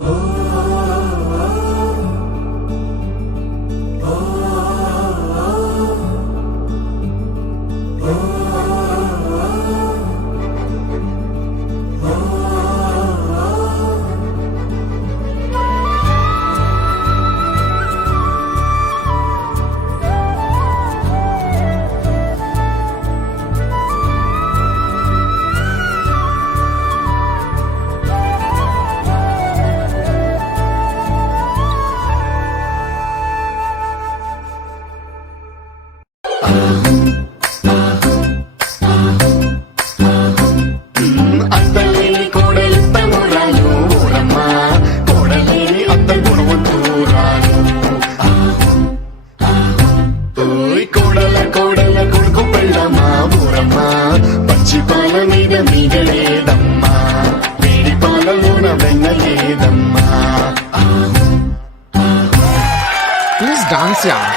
Please dance, yeah.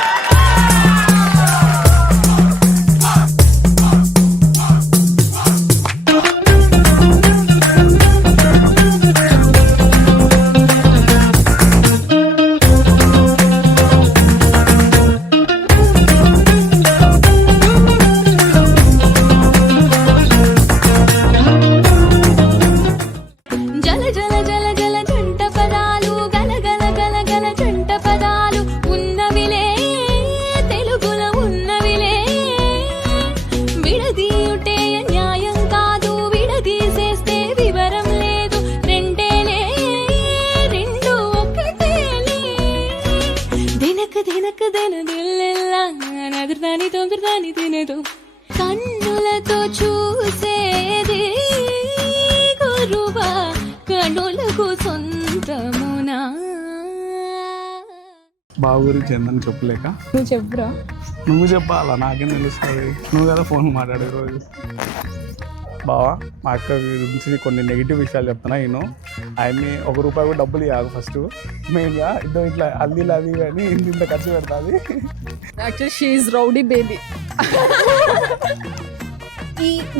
కన్నులతో చూసేది గురువా కన్నులకు సొంతమునా. బాబు గురించి ఏందని చెప్పలేక నువ్వు చెప్పురా. నువ్వు చెప్పాలా, నాకేం తెలుస్తుంది? నువ్వు కదా ఫోన్ మాట్లాడే రోజు. బావా, మా అక్క గురించి కొన్ని నెగిటివ్ విషయాలు చెప్తున్నా. నేను ఆయన్ని ₹1 కూడా డబ్బులు ఇవ్వాలి. ఫస్ట్ మెయిన్గా ఇట్లా అల్లీలు అది కానీ ఇంత ఖర్చు పెడతాది. Actually she is rowdy baby.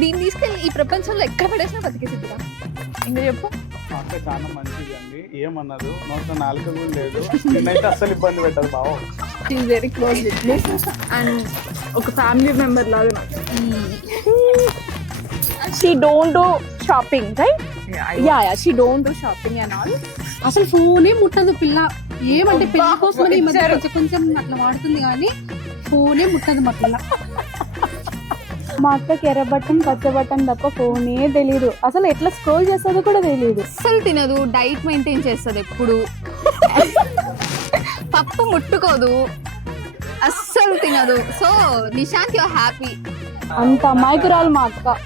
దీన్ని తీసుకెళ్ళి ఈ ప్రపంచంలో ఎక్కడ పడేసినా బతికేసిద్దిరా. ఇంకా చెప్పు. మా అక్క చాలా మంచిది అండి, ఏమన్నదు, నోట్లో నాలుక కూడా లేదు. నేనైతే అస్సలు ఇబ్బంది పెట్టదు బావ. She is very close with me and ఒక ఫ్యామిలీ మెంబర్ లాగా. She don't do shopping, right? Yeah, she don't do shopping and all. అసలు ఫోనే ముట్టదు పిల్ల. ఏమంటే పెళ్లి కోసం ఈ మధ్య కొంచెం అట్లా వాడుతుంది కానీ ఫోనే ముట్టదు మా పిల్ల. మా అక్కకి ఎర్ర బటన్ పచ్చ బటన్ తప్ప ఫోనే తెలీదు. అసలు ఎట్లా స్క్రోల్ చేస్తుందో కూడా తెలియదు. అసలు తినదు, డైట్ మెయింటైన్ చేస్తుంది ఎప్పుడు. పప్పు ముట్టుకోదు, అస్సలు తినదు. So Nishant you are happy. అంత అమాయకురాలు మా అక్క.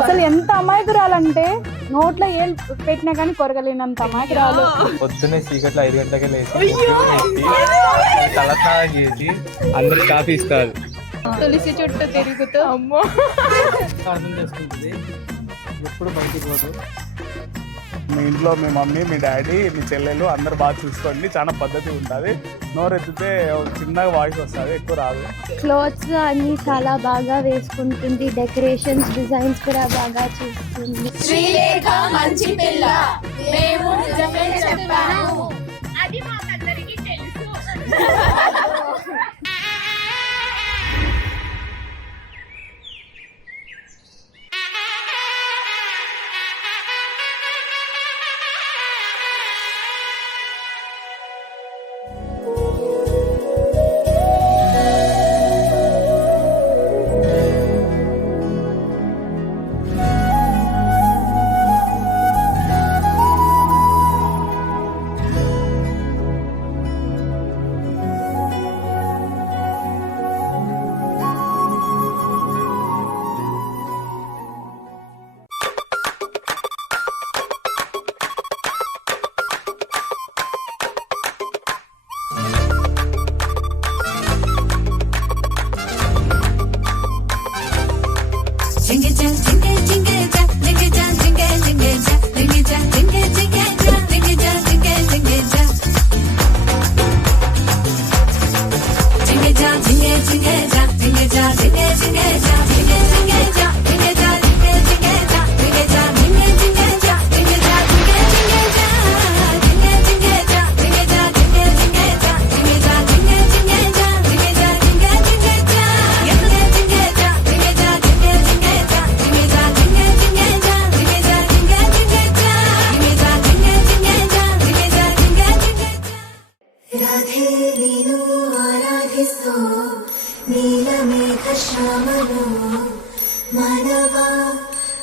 అసలు ఎంత అమాయకురాలంటే నోట్లో ఏం పెట్టినా కానీ కొరగలేనంత అమాయకురాలు. పొద్దున్నే చీకట్లో 5 గంటలకే లేచి తలస్నానం చేసి అందరికి కాఫీ ఇస్తారు. తులసి చుట్టూ తిరుగుతూ అమ్మో అర్థం చేసుకుంటుంది, ఎప్పుడు బయటికి పోదు. మీ ఇంట్లో మీ మమ్మీ, మీ డాడీ, మీ చెల్లెలు అందరు బాగా చూసుకోండి. చాలా పద్ధతి ఉంటుంది. నోరెత్తితే చిన్నగా వాయిస్ వస్తుంది, ఎక్కువ రాదు. క్లోత్స్ అన్ని చాలా బాగా వేసుకుంటుంది. డెకరేషన్స్, డిజైన్స్ కూడా బాగా చేస్తుంది. శ్రీలేఖ మంచి పిల్ల, మేము నిజమే చెప్పాము. అది మాకందరికీ తెలుసు.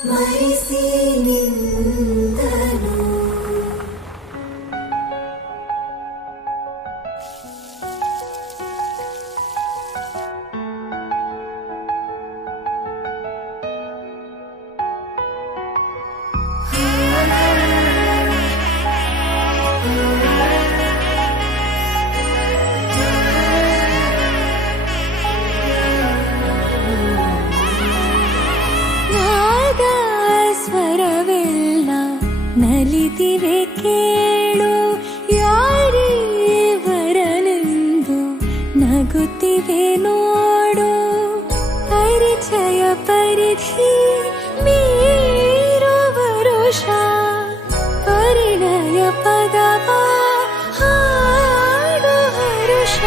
మరిసి నిందను ಸ್ವರವೆಲ್ಲ ನಲಿದಿವೆ ಕೇಳು ಯಾರೇ ವರನೆಂದು ನಗುತ್ತಿವೆ ನೋಡು ಪರಿಚಯ ಪರಿಧಿ ಮೀರು ವರುಷ ಪರಿಣಯ ಪದವ ಹಾಡು ಹರುಷ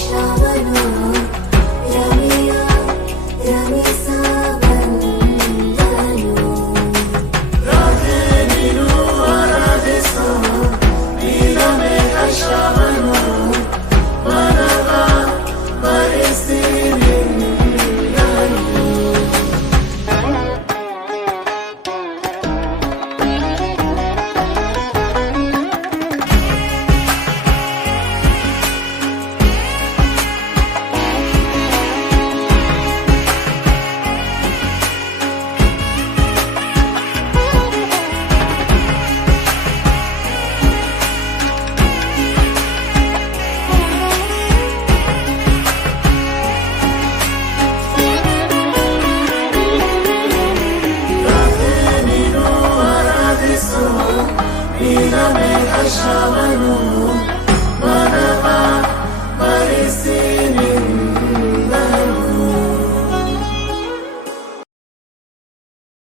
ಶ್ರಾವಣ ರಮೆಯ ಶ್ರಾವಣ